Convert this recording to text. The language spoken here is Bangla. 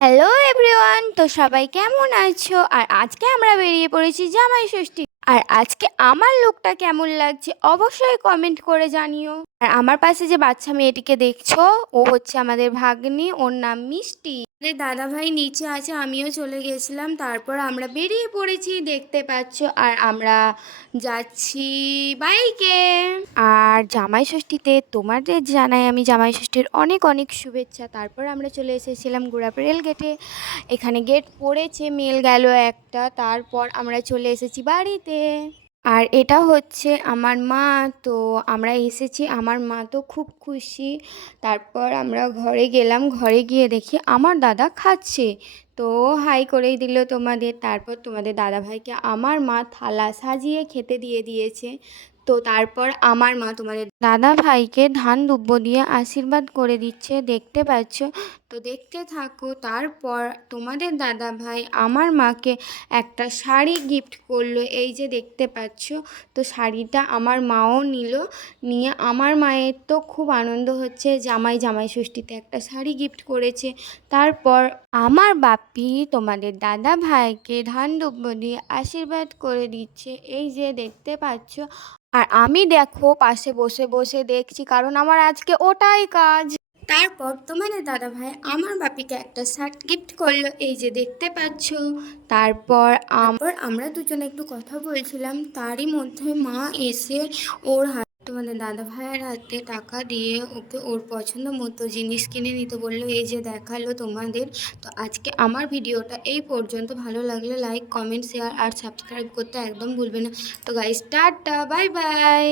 হ্যালো এভরিওয়ান, তো সবাই কেমন আছো? আর আজকে আমরা বেরিয়ে পড়েছি জামাই ষষ্ঠী। আর আজকে আমার লুকটা কেমন লাগছে অবশ্যই কমেন্ট করে জানিও। আর আমার পাশে যে বাচ্চা মেয়েটিকে দেখছো, ও হচ্ছে আমাদের ভাগ্নি, ওর নাম মিষ্টি। আমাদের দাদা ভাই নিচে আছে, আমিও চলে গেছিলাম, তারপর আমরা বেরিয়ে পড়েছি দেখতে পাচ্ছ। আর আমরা যাচ্ছি বাইকে। আর জামাই ষষ্ঠীতে তোমাদের জানাই আমি জামাই ষষ্ঠীর অনেক অনেক শুভেচ্ছা। তারপর আমরা চলে এসেছিলাম গোড়াপ রেল গেটে। এখানে গেট পড়েছে, মেল গেল একটা, তারপর আমরা চলে এসেছি বাড়িতে। আর এটা হচ্ছে আমার মা। তো আমরা এসেছি, আমার মা তো খুব খুশি। তারপর আমরা ঘরে গেলাম, ঘরে গিয়ে দেখি আমার দাদা খাচ্ছে। তো হাই করেই দিল তোমাদের। তারপর তোমাদের দাদাভাইকে আমার মা থালা সাজিয়ে খেতে দিয়ে দিয়েছে। তো তারপর আমার মা তোমাদের দাদা ভাইকে ধান দুব্ব দিয়ে আশীর্বাদ করে দিচ্ছে, দেখতে পাচ্ছ। তো দেখতে থাকো। তারপর তোমাদের দাদা ভাই আমার মাকে একটা শাড়ি গিফট করলো, এই যে দেখতে পাচ্ছ। তো শাড়িটা আমার মাও নিল, নিয়ে আমার মায়ের তো খুব আনন্দ হচ্ছে, জামাই ষষ্ঠীতে একটা শাড়ি গিফট করেছে। তারপর আমার বাপি তোমাদের দাদা ভাইকে ধান দুব্ব দিয়ে আশীর্বাদ করে দিচ্ছে, এই যে দেখতে পাচ্ছ। আর আমি দেখো পাশে বসে বসে দেখছি, কারণ আমার আজকে ওটাই কাজ। তারপর তোমাদের দাদা ভাই আমার বাপিকে একটা শার্ট গিফট করলো, এই যে দেখতে পাচ্ছ। তারপর আমরা দুজনে একটু কথা বলছিলাম, তারই মধ্যে মা এসে ওর হাতে তোমাদের দাদা ভাইয়ের হাতে টাকা দিয়ে ওকে ওর পছন্দ মতো জিনিস কিনে নিতে বললো, এই যে দেখালো তোমাদের। তো আজকে আমার ভিডিওটা এই পর্যন্ত। ভালো লাগলে লাইক কমেন্ট শেয়ার আর সাবস্ক্রাইব করতে একদম ভুলবে না। তো গাইস, টাটা, বাই বাই।